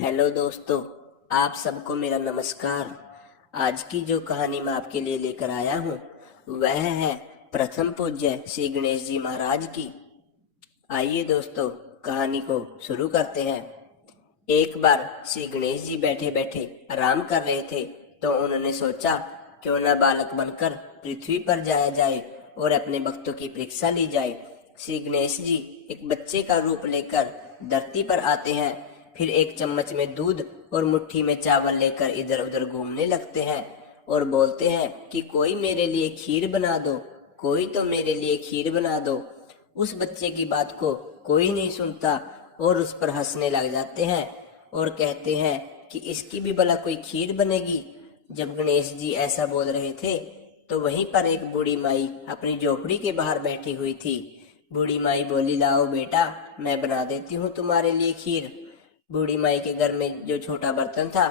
Hello दोस्तों, आप सबको मेरा नमस्कार। आज की जो कहानी मैं आपके लिए लेकर आया हूँ वह है प्रथम पूज्य श्री गणेश जी महाराज की। आइए दोस्तों, कहानी को शुरू करते हैं। एक बार श्री गणेश जी बैठे बैठे आराम कर रहे थे तो उन्होंने सोचा क्यों न बालक बनकर पृथ्वी पर जाया जाए और अपने भक्तों की परीक्षा ली जाए। श्री गणेश जी एक बच्चे का रूप लेकर धरती पर आते हैं, फिर एक चम्मच में दूध और मुट्ठी में चावल लेकर इधर उधर घूमने लगते हैं और बोलते हैं कि कोई मेरे लिए खीर बना दो, कोई तो मेरे लिए खीर बना दो। उस बच्चे की बात को कोई नहीं सुनता और उस पर हंसने लग जाते हैं और कहते हैं कि इसकी भी भला कोई खीर बनेगी। जब गणेश जी ऐसा बोल रहे थे तो वहीं पर एक बूढ़ी माई अपनी झोपड़ी के बाहर बैठी हुई थी। बूढ़ी माई बोली, लाओ बेटा, मैं बना देती हूँ तुम्हारे लिए खीर। बूढ़ी माई के घर में जो छोटा बर्तन था,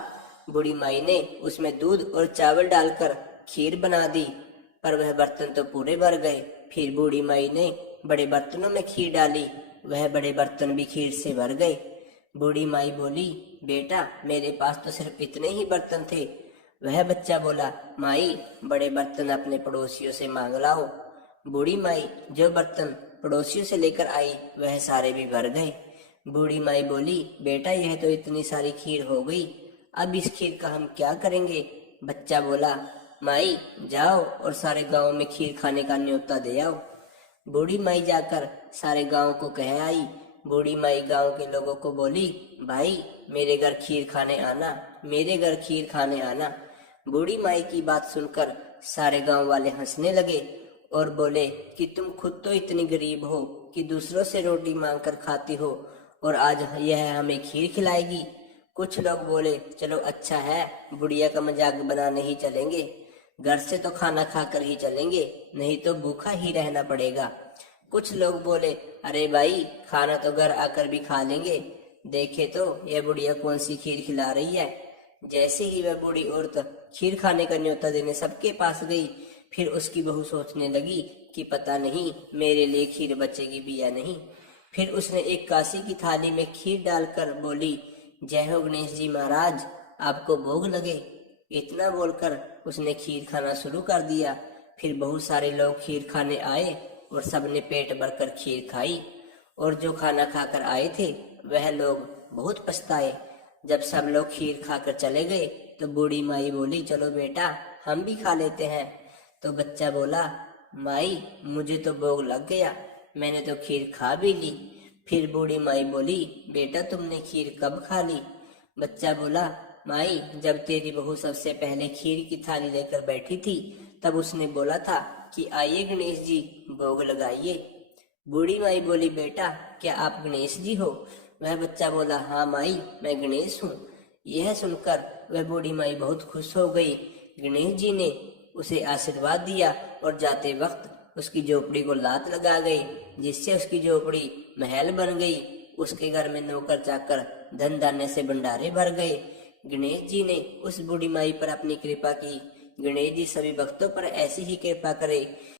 बूढ़ी माई ने उसमें दूध और चावल डालकर खीर बना दी, पर वह बर्तन तो पूरे भर गए। फिर बूढ़ी माई ने बड़े बर्तनों में खीर डाली, वह बड़े बर्तन भी खीर से भर गए। बूढ़ी माई बोली, बेटा, मेरे पास तो सिर्फ इतने ही बर्तन थे। वह बच्चा बोला, माई, बड़े बर्तन अपने पड़ोसियों से मांग लाओ। बूढ़ी माई जो बर्तन पड़ोसियों से लेकर आई वह सारे भी भर गए। बूढ़ी माई बोली, बेटा, यह तो इतनी सारी खीर हो गई, अब इस खीर का हम क्या करेंगे। बच्चा बोला, माई, जाओ और सारे गांव में खीर खाने का न्योता दे आओ। बूढ़ी माई जाकर सारे गांव को कह आई। बूढ़ी माई गांव के लोगों को बोली, भाई, मेरे घर खीर खाने आना, मेरे घर खीर खाने आना। बूढ़ी माई की बात सुनकर सारे गांव वाले हंसने लगे और बोले कि तुम खुद तो इतनी गरीब हो कि दूसरों से रोटी मांग कर खाती हो और आज यह हमें खीर खिलाएगी। कुछ लोग बोले, चलो अच्छा है, बुढ़िया का मजाक बनाने ही चलेंगे, घर से तो खाना खाकर ही चलेंगे, नहीं तो भूखा ही रहना पड़ेगा। कुछ लोग बोले, अरे भाई, खाना तो घर आकर भी खा लेंगे, देखे तो यह बुढ़िया कौन सी खीर खिला रही है। जैसे ही वह बूढ़ी औरत खीर खाने का न्योता देने सबके पास गई, फिर उसकी बहू सोचने लगी कि पता नहीं मेरे लिए खीर बचेगी भी या नहीं। फिर उसने एक कांसी की थाली में खीर डालकर बोली, जय हो गणेश जी महाराज, आपको भोग लगे। इतना बोलकर उसने खीर खाना शुरू कर दिया। फिर बहुत सारे लोग खीर खाने आए और सबने पेट भरकर खीर खाई और जो खाना खाकर आए थे वह लोग बहुत पछताए। जब सब लोग खीर खाकर चले गए तो बूढ़ी माई बोली, चलो बेटा, हम भी खा लेते हैं। तो बच्चा बोला, माई, मुझे तो भोग लग गया, मैंने तो खीर खा भी ली। फिर बूढ़ी माई बोली, बेटा, तुमने खीर कब खा ली। बच्चा बोला, माई, जब तेरी बहू सबसे पहले खीर की थाली लेकर बैठी थी तब उसने बोला था कि आइए गणेश जी, भोग लगाइए। बूढ़ी माई बोली, बेटा, क्या आप गणेश जी हो। वह बच्चा बोला, हाँ माई, मैं गणेश हूँ। यह सुनकर वह बूढ़ी माई बहुत खुश हो गई। गणेश जी ने उसे आशीर्वाद दिया और जाते वक्त उसकी झोपड़ी को लात लगा गई, जिससे उसकी झोपड़ी महल बन गई। उसके घर में नौकर चाकर धन धान्य से भंडारे भर गए। गणेश जी ने उस बूढ़ी माई पर अपनी कृपा की। गणेश जी सभी भक्तों पर ऐसी ही कृपा करे।